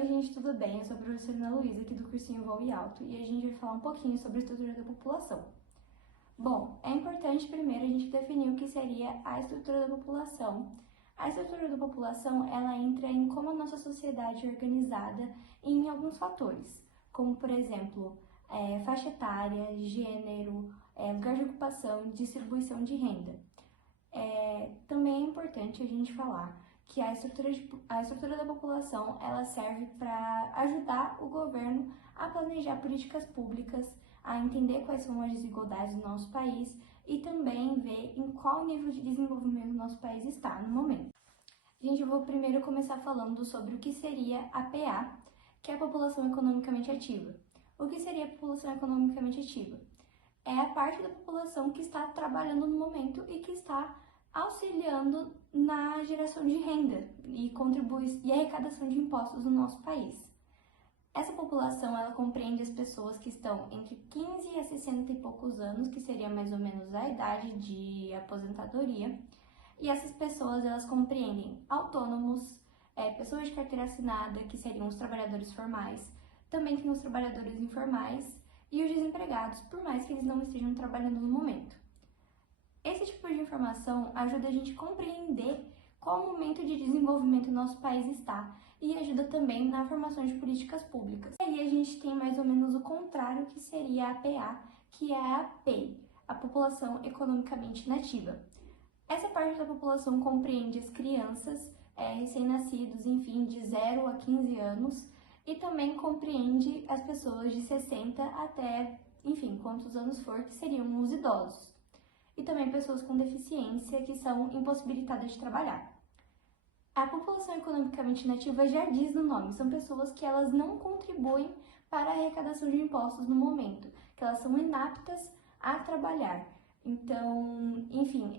Oi gente, tudo bem? Eu sou a professora Ana Luísa, aqui do cursinho Voo e Alto, e a gente vai falar um pouquinho sobre a estrutura da população. Bom, é importante primeiro a gente definir o que seria a estrutura da população. A estrutura da população, ela entra em como a nossa sociedade é organizada em alguns fatores, como por exemplo, faixa etária, gênero, lugar de ocupação, distribuição de renda. Também é importante a gente falar que a estrutura da população ela serve para ajudar o governo a planejar políticas públicas, a entender quais são as desigualdades do nosso país e também ver em qual nível de desenvolvimento o nosso país está no momento. Gente, eu vou primeiro começar falando sobre o que seria a PA, que é a população economicamente ativa. O que seria a população economicamente ativa? É a parte da população que está trabalhando no momento e que está auxiliando na geração de renda e arrecadação de impostos no nosso país. Essa população, ela compreende as pessoas que estão entre 15 a 60 e poucos anos, que seria mais ou menos a idade de aposentadoria, e essas pessoas, elas compreendem autônomos, pessoas de carteira assinada, que seriam os trabalhadores formais, também tem os trabalhadores informais e os desempregados, por mais que eles não estejam trabalhando no momento. Esse tipo de informação ajuda a gente a compreender qual momento de desenvolvimento o nosso país está e ajuda também na formação de políticas públicas. E aí a gente tem mais ou menos o contrário, que seria a PA, que é a PEI, a população economicamente inativa. Essa parte da população compreende as crianças, recém-nascidos, enfim, de 0 a 15 anos, e também compreende as pessoas de 60 até, enfim, quantos anos for, que seriam os idosos. E também pessoas com deficiência que são impossibilitadas de trabalhar. A população economicamente inativa já diz no nome, são pessoas que elas não contribuem para a arrecadação de impostos no momento, que elas são inaptas a trabalhar. Então, enfim,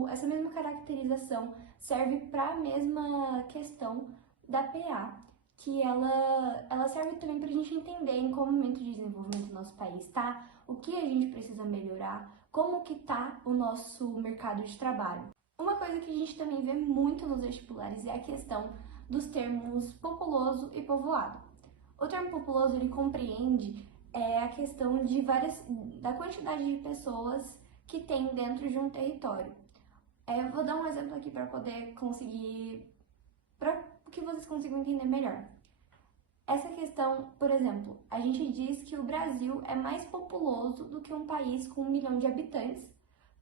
essa mesma caracterização serve para a mesma questão da PA, que ela serve também para a gente entender em qual momento de desenvolvimento do nosso país está, o que a gente precisa melhorar, como que está o nosso mercado de trabalho. Uma coisa que a gente também vê muito nos vestibulares é a questão dos termos populoso e povoado. O termo populoso, ele compreende a questão da quantidade de pessoas que tem dentro de um território. Eu vou dar um exemplo aqui para que vocês consigam entender melhor. Essa questão, por exemplo, a gente diz que o Brasil é mais populoso do que um país com 1 milhão de habitantes,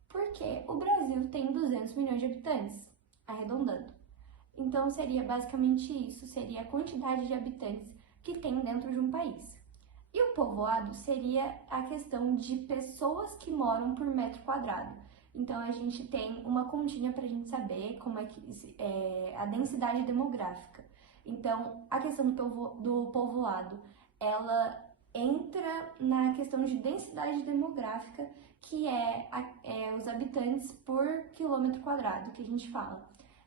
porque o Brasil tem 200 milhões de habitantes, arredondando. Então, seria basicamente isso, seria a quantidade de habitantes que tem dentro de um país. E o povoado seria a questão de pessoas que moram por metro quadrado. Então, a gente tem uma continha para a gente saber como a densidade demográfica. Então, a questão do povoado, ela entra na questão de densidade demográfica, que é os habitantes por quilômetro quadrado, que a gente fala.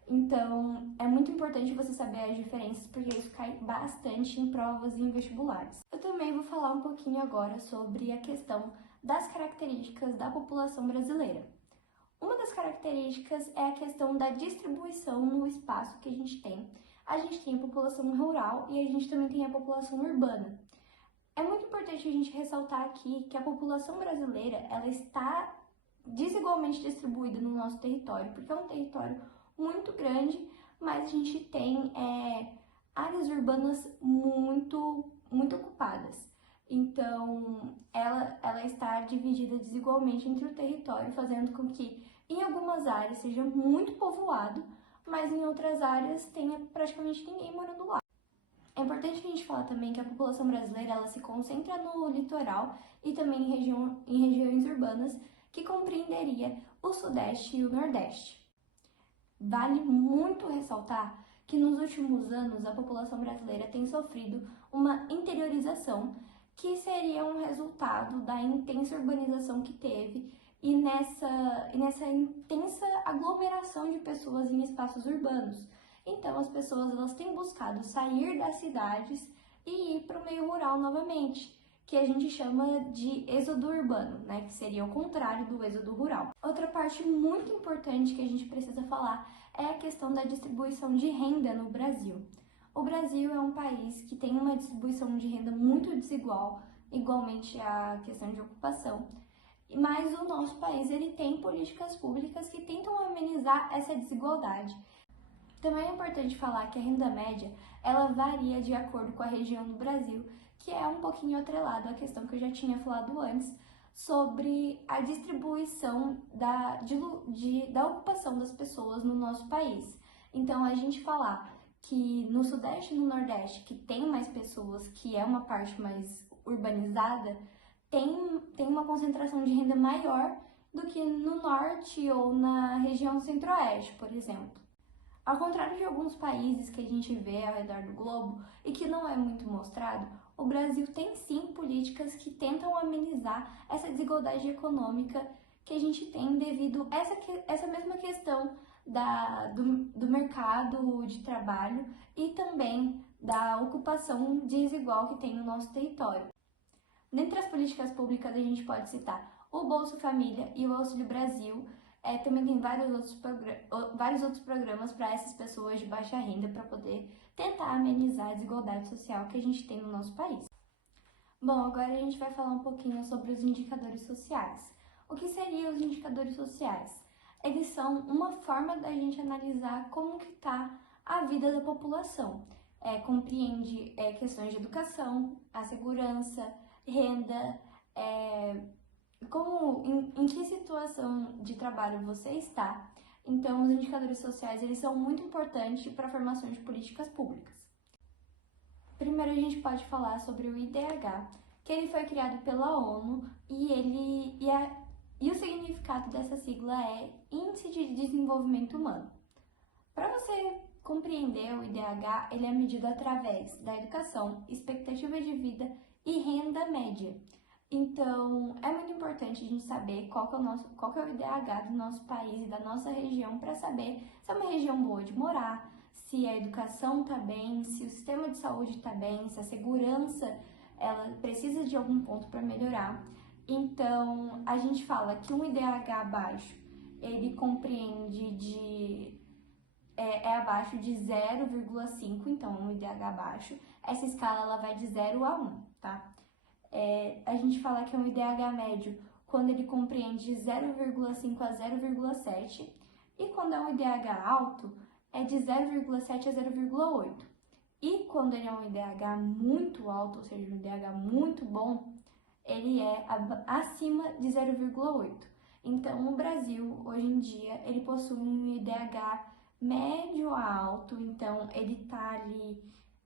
Então, é muito importante você saber as diferenças, porque isso cai bastante em provas e em vestibulares. Eu também vou falar um pouquinho agora sobre a questão das características da população brasileira. Uma das características é a questão da distribuição no espaço que a gente tem. A gente tem a população rural e a gente também tem a população urbana. É muito importante a gente ressaltar aqui que a população brasileira, ela está desigualmente distribuída no nosso território, porque é um território muito grande, mas a gente tem áreas urbanas muito ocupadas. Então, ela está dividida desigualmente entre o território, fazendo com que em algumas áreas seja muito povoado, mas em outras áreas tenha praticamente ninguém morando lá. É importante a gente falar também que a população brasileira ela se concentra no litoral e também em regiões urbanas, que compreenderia o Sudeste e o Nordeste. Vale muito ressaltar que nos últimos anos a população brasileira tem sofrido uma interiorização, que seria um resultado da intensa urbanização que teve e nessa intensa aglomeração de pessoas em espaços urbanos. Então as pessoas elas têm buscado sair das cidades e ir para o meio rural novamente, que a gente chama de êxodo urbano, né? Que seria o contrário do êxodo rural. Outra parte muito importante que a gente precisa falar é a questão da distribuição de renda no Brasil. O Brasil é um país que tem uma distribuição de renda muito desigual, igualmente a questão de ocupação, mas o nosso país ele tem políticas públicas que tentam amenizar essa desigualdade. Também é importante falar que a renda média ela varia de acordo com a região do Brasil, que é um pouquinho atrelado à questão que eu já tinha falado antes sobre a distribuição da ocupação das pessoas no nosso país. Então, a gente falar que no Sudeste e no Nordeste, que tem mais pessoas, que é uma parte mais urbanizada, tem uma concentração de renda maior do que no Norte ou na região Centro-Oeste, por exemplo. Ao contrário de alguns países que a gente vê ao redor do globo e que não é muito mostrado, o Brasil tem sim políticas que tentam amenizar essa desigualdade econômica que a gente tem devido a essa mesma questão do mercado de trabalho e também da ocupação desigual que tem no nosso território. Dentre as políticas públicas, a gente pode citar o Bolsa Família e o Auxílio Brasil. Também tem vários outros programas para essas pessoas de baixa renda para poder tentar amenizar a desigualdade social que a gente tem no nosso país. Bom, agora a gente vai falar um pouquinho sobre os indicadores sociais. O que seriam os indicadores sociais? Eles são uma forma da gente analisar como que está a vida da população. Compreende questões de educação, a segurança, renda, em que situação de trabalho você está. Então, os indicadores sociais eles são muito importantes para a formação de políticas públicas. Primeiro, a gente pode falar sobre o IDH, que ele foi criado pela ONU e o significado dessa sigla é Índice de Desenvolvimento Humano. Para você compreender o IDH, ele é medido através da educação, expectativa de vida e renda média. Então, é muito importante a gente saber qual que é o IDH do nosso país e da nossa região para saber se é uma região boa de morar, se a educação está bem, se o sistema de saúde está bem, se a segurança ela precisa de algum ponto para melhorar. Então, a gente fala que um IDH baixo, ele compreende abaixo de 0,5, então um IDH baixo. Essa escala ela vai de 0 a 1, tá? A gente fala que é um IDH médio quando ele compreende de 0,5 a 0,7 e quando é um IDH alto é de 0,7 a 0,8. E quando ele é um IDH muito alto, ou seja, um IDH muito bom, ele é acima de 0,8. Então, o Brasil, hoje em dia, ele possui um IDH médio a alto, então ele está ali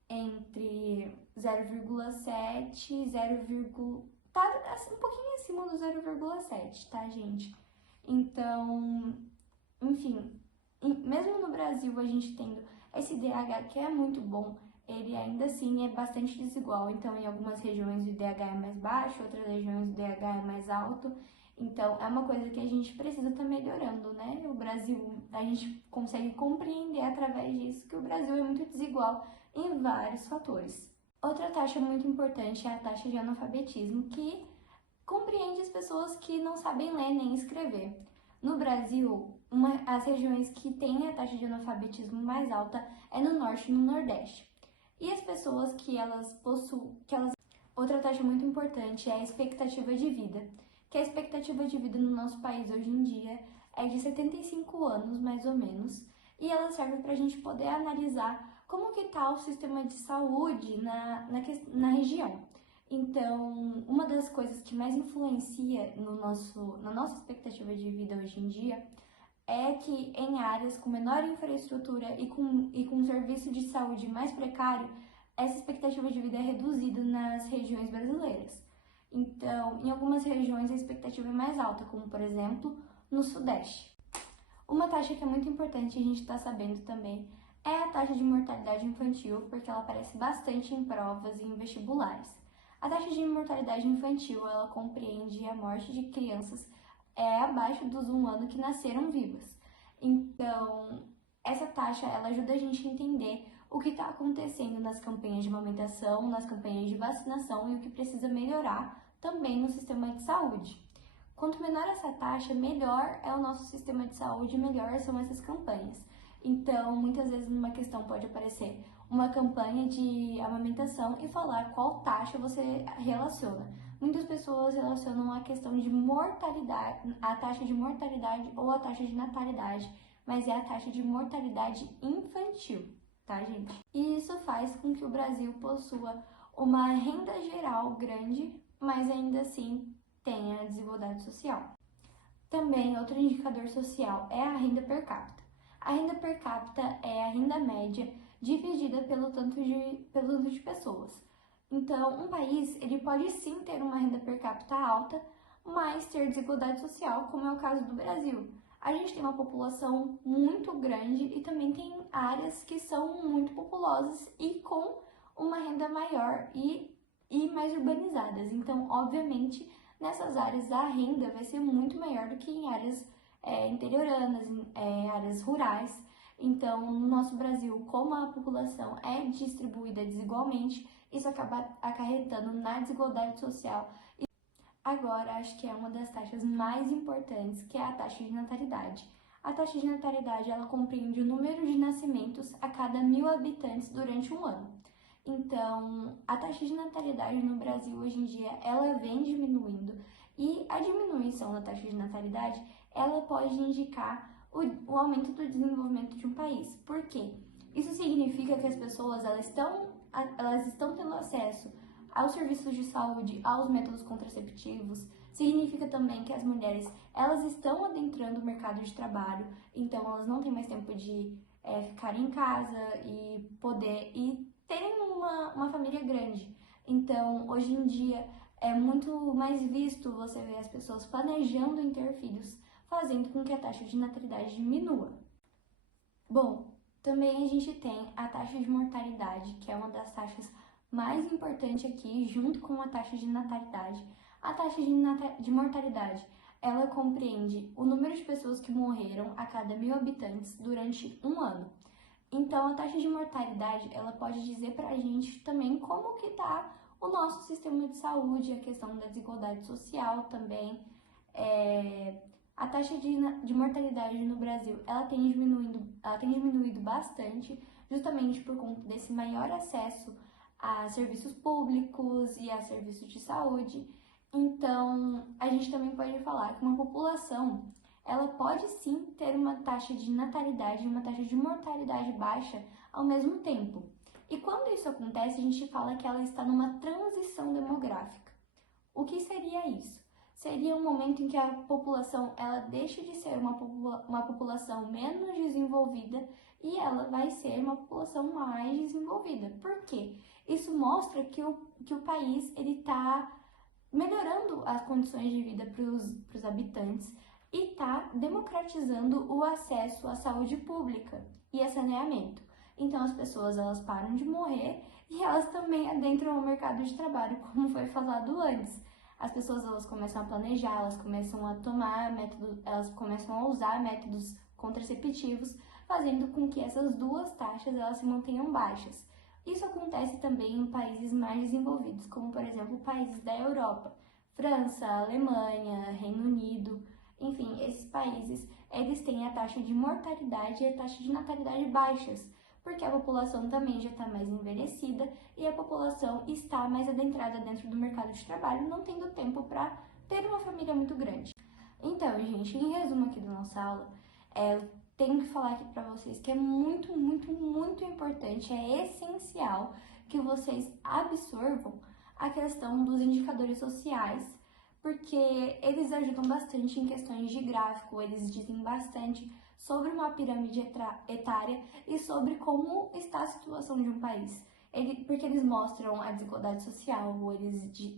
entre 0,7 e 0, tá um pouquinho acima do 0,7, tá, gente? Então, enfim, mesmo no Brasil a gente tendo esse IDH que é muito bom, ele ainda assim é bastante desigual. Então, em algumas regiões o IDH é mais baixo, outras regiões o IDH é mais alto. Então, é uma coisa que a gente precisa estar melhorando, né? O Brasil, a gente consegue compreender através disso que o Brasil é muito desigual em vários fatores. Outra taxa muito importante é a taxa de analfabetismo, que compreende as pessoas que não sabem ler nem escrever. No Brasil, as regiões que têm a taxa de analfabetismo mais alta é no Norte e no Nordeste. E as pessoas Outra taxa muito importante é a expectativa de vida, que a expectativa de vida no nosso país hoje em dia é de 75 anos, mais ou menos, e ela serve para a gente poder analisar como que está o sistema de saúde na região. Então, uma das coisas que mais influencia na nossa expectativa de vida hoje em dia é que em áreas com menor infraestrutura e com serviço de saúde mais precário, essa expectativa de vida é reduzida nas regiões brasileiras. Então, em algumas regiões a expectativa é mais alta, como por exemplo no Sudeste. Uma taxa que é muito importante a gente estar sabendo também é a taxa de mortalidade infantil, porque ela aparece bastante em provas e em vestibulares. A taxa de mortalidade infantil, ela compreende a morte de crianças abaixo dos 1 ano que nasceram vivas. Então, essa taxa ela ajuda a gente a entender o que está acontecendo nas campanhas de amamentação, nas campanhas de vacinação e o que precisa melhorar também no sistema de saúde. Quanto menor essa taxa, melhor é o nosso sistema de saúde, melhor são essas campanhas. Então, muitas vezes numa questão pode aparecer uma campanha de amamentação e falar qual taxa você relaciona. Muitas pessoas relacionam a questão de mortalidade, a taxa de mortalidade ou a taxa de natalidade, mas é a taxa de mortalidade infantil, tá, gente? E isso faz com que o Brasil possua uma renda geral grande, mas ainda assim tenha desigualdade social. Também, outro indicador social é a renda per capita. A renda per capita é a renda média dividida pelo tanto de pessoas. Então, um país ele pode sim ter uma renda per capita alta, mas ter desigualdade social, como é o caso do Brasil. A gente tem uma população muito grande e também tem áreas que são muito populosas e com uma renda maior e mais urbanizadas. Então, obviamente, nessas áreas a renda vai ser muito maior do que em áreas interioranas, áreas rurais. Então, no nosso Brasil, como a população é distribuída desigualmente, isso acaba acarretando na desigualdade social. Agora, acho que é uma das taxas mais importantes, que é a taxa de natalidade. A taxa de natalidade, ela compreende o número de nascimentos a cada 1.000 habitantes durante um ano. Então, a taxa de natalidade no Brasil hoje em dia, ela vem diminuindo e a diminuição da taxa de natalidade, ela pode indicar o aumento do desenvolvimento de um país. Por quê? Isso significa que as pessoas elas estão tendo acesso aos serviços de saúde, aos métodos contraceptivos. Significa também que as mulheres elas estão adentrando o mercado de trabalho, então elas não têm mais tempo de ficar em casa e terem uma família grande. Então, hoje em dia, é muito mais visto você ver as pessoas planejando em ter filhos, fazendo com que a taxa de natalidade diminua. Bom, também a gente tem a taxa de mortalidade, que é uma das taxas mais importantes aqui, junto com a taxa de natalidade. A taxa de mortalidade, ela compreende o número de pessoas que morreram a cada 1.000 habitantes durante um ano. Então, a taxa de mortalidade, ela pode dizer pra gente também como que tá o nosso sistema de saúde, a questão da desigualdade social também. A taxa de mortalidade no Brasil, ela tem diminuído bastante, justamente por conta desse maior acesso a serviços públicos e a serviços de saúde. Então, a gente também pode falar que uma população ela pode sim ter uma taxa de natalidade e uma taxa de mortalidade baixa ao mesmo tempo. E quando isso acontece, a gente fala que ela está numa transição demográfica. O que seria isso? Seria um momento em que a população ela deixa de ser uma população menos desenvolvida e ela vai ser uma população mais desenvolvida. Por quê? Isso mostra que o país está melhorando as condições de vida para os habitantes e está democratizando o acesso à saúde pública e a saneamento. Então as pessoas elas param de morrer e elas também adentram o mercado de trabalho, como foi falado antes. As pessoas elas começam a planejar, elas começam a elas começam a usar métodos contraceptivos, fazendo com que essas duas taxas elas se mantenham baixas. Isso acontece também em países mais desenvolvidos, como por exemplo países da Europa, França, Alemanha, Reino Unido. Enfim, esses países, eles têm a taxa de mortalidade e a taxa de natalidade baixas, porque a população também já está mais envelhecida e a população está mais adentrada dentro do mercado de trabalho, não tendo tempo para ter uma família muito grande. Então, gente, em resumo aqui da nossa aula, eu tenho que falar aqui para vocês que é muito, muito, muito importante, é essencial que vocês absorvam a questão dos indicadores sociais, porque eles ajudam bastante em questões de gráfico, eles dizem bastante sobre uma pirâmide etária e sobre como está a situação de um país. Porque eles mostram a desigualdade social,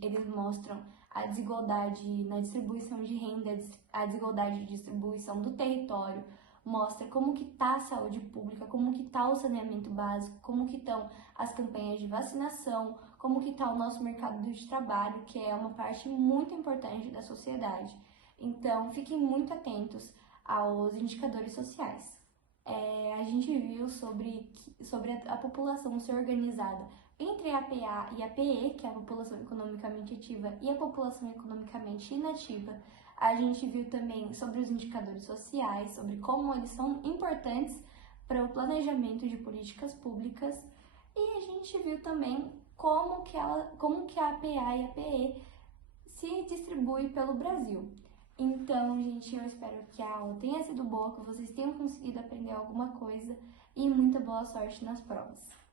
eles mostram a desigualdade na distribuição de renda, a desigualdade de distribuição do território, mostra como que está a saúde pública, como que está o saneamento básico, como que estão as campanhas de vacinação, como que está o nosso mercado de trabalho, que é uma parte muito importante da sociedade. Então, fiquem muito atentos aos indicadores sociais. A gente viu sobre a população ser organizada entre a APA e a PE, que é a população economicamente ativa, e a população economicamente inativa. A gente viu também sobre os indicadores sociais, sobre como eles são importantes para o planejamento de políticas públicas. E a gente viu também como que a APA e a PE se distribui pelo Brasil. Então, gente, eu espero que a aula tenha sido boa, que vocês tenham conseguido aprender alguma coisa e muita boa sorte nas provas.